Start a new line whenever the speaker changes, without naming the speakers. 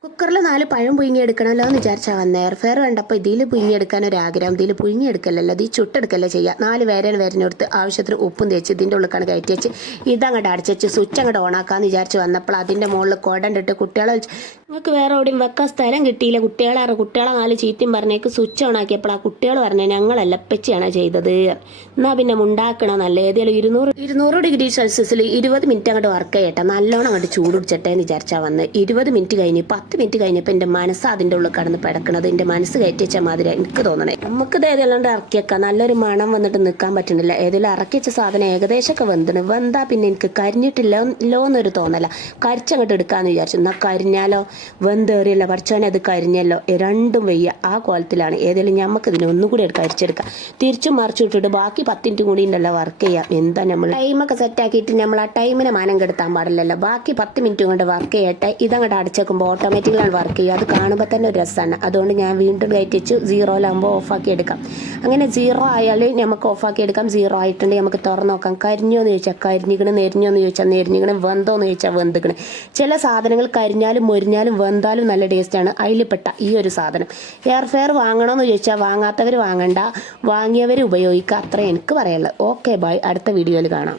끝. കുക്കറിൽ നാല് പഴം പുഴുങ്ങിയെടുക്കണമല്ലോ എന്ന് വിചാരിച്ചാൽ വന്ന. എയർ ഫെയർ കണ്ടപ്പോൾ ഇതിൽ പുഴുങ്ങിയെടുക്കാൻ ഒരു ആഗ്രഹം ഇതിൽ പുഴുങ്ങിയെടുക്കല്ലല്ലോ ഇത് ഈ ചുട്ടെടുക്കല്ലേ ചെയ്യുക നാല് വേരൻ വരഞ്ഞെടുത്ത് ആവശ്യത്തിന് ഉപ്പും തേച്ച് ഇതിന്റെ ഉള്ളിക്കാണ് കയറ്റി വെച്ച് ഇതങ്ങോട്ട് അടച്ചു സ്വിച്ച് അങ്ങോട്ട് ഓണാക്കാന്ന് വിചാരിച്ച് വന്നപ്പോൾ അതിന്റെ മുകളിൽ കുടണ്ടിട്ട് കുട്ടികളെ നിങ്ങൾക്ക് വേറെ എവിടെയും വെക്കാൻ സ്ഥലം കിട്ടിയില്ല. കുട്ടികളെ കുട്ടികളെ നാല് ചീത്തയും പറഞ്ഞേക്ക് സ്വിച്ച് ഓണാക്കിയപ്പോൾ ആ കുട്ടികൾ പറഞ്ഞു ഞങ്ങളല്ല പെച്ചിയാണ് ചെയ്തത്? എന്നാൽ പിന്നെ ഉണ്ടാക്കണം നല്ല ഏതെങ്കിലും ഇരുന്നൂറ് ഇരുന്നൂറ് ഡിഗ്രി സെൽഷ്യസിൽ ഇരുപത് മിനിറ്റ് അങ്ങോട്ട് വർക്ക് ചെയ്യട്ടെ. നല്ലോണം അങ്ങോട്ട് ചൂട് പിടിച്ചട്ടെ എന്ന് വിചാരിച്ചാൽ വന്ന്. ഇരുപത് മിനിറ്റ് കഴിഞ്ഞ് പത്ത് മിനിറ്റ് കഴിഞ്ഞപ്പോൾ എന്റെ മനസ്സ് അതിന്റെ ഉള്ളിൽ കടന്ന് പിടക്കണത് എന്റെ മനസ്സ് കയറ്റി വെച്ച മാതിരി എനിക്ക് തോന്നണേ. നമുക്കിത് ഏതെല്ലാം ഇറക്കിയേക്കാം നല്ലൊരു മണം വന്നിട്ട് നിൽക്കാൻ പറ്റുന്നില്ല. ഏതെങ്കിലും ഇറക്കി വെച്ച സാധനം ഏകദേശമൊക്കെ വെന്തണ്. വെന്താ പിന്നെ എനിക്ക് കരിഞ്ഞിട്ടില്ല ലോ എന്നൊരു തോന്നല. കരിച്ചങ്ങോട്ട് എടുക്കാന്ന് വിചാരിച്ചു. എന്നാൽ കരിഞ്ഞാലോ? വെന്തേറിയല്ല പഠിച്ചവനെ അത് കരിഞ്ഞല്ലോ. രണ്ടും വയ്യ. ആ കോലത്തിലാണ്. ഏതെങ്കിലും ഞമ്മക്ക് ഇതിനെ ഒന്നും കൂടി കരിച്ചെടുക്കാം തിരിച്ചും മറിച്ചു വിട്ടിട്ട് ബാക്കി പത്ത് മിനിറ്റ് കൂടി ഉണ്ടല്ലോ വർക്ക് ചെയ്യാം. എന്താ നമ്മൾ ടൈമൊക്കെ സെറ്റ് ആക്കിയിട്ട് നമ്മൾ ആ ടൈമിനെ മാനം കെടുത്താൻ പാടില്ലല്ലോ. ബാക്കി പത്ത് മിനിറ്റ് കൊണ്ട് വർക്ക് ചെയ്യട്ടെ. ഇതങ്ങോട്ട് അടച്ചേക്കുമ്പോൾ ഓട്ടോമാറ്റിക്കലാണ് വർക്ക് ചെയ്യുക അത് കാണുമ്പോൾ തന്നെ ഒരു രസമാണ്. അതുകൊണ്ട് ഞാൻ വീണ്ടും കയറ്റി വെച്ച് സീറോയിലാകുമ്പോൾ ഓഫാക്കി എടുക്കാം. അങ്ങനെ സീറോ ആയാൽ നമുക്ക് ഓഫാക്കി എടുക്കാം. സീറോ ആയിട്ടുണ്ട് നമുക്ക് തുറന്നു നോക്കാം. കരിഞ്ഞോ എന്ന് ചോദിച്ചാൽ കരിഞ്ഞിക്കണ് നെരിഞ്ഞോ എന്ന് ചോദിച്ചാൽ നെരിഞ്ഞിക്കണ് വെന്തോ എന്ന് ചോദിച്ചാൽ വെന്തുക്കണം. ചില സാധനങ്ങൾ കരിഞ്ഞാലും മൊരിഞ്ഞാലും വെന്താലും നല്ല ടേസ്റ്റാണ് അതിൽപ്പെട്ട ഈ ഒരു സാധനം. എയർ ഫെയർ വാങ്ങണമെന്ന് ചോദിച്ചാൽ വാങ്ങാത്തവർ വാങ്ങണ്ട. വാങ്ങിയവർ ഉപയോഗിക്കുക അത്രേ എനിക്ക് പറയാനുള്ളത് ഓക്കെ ബൈ അടുത്ത വീഡിയോയിൽ കാണാം.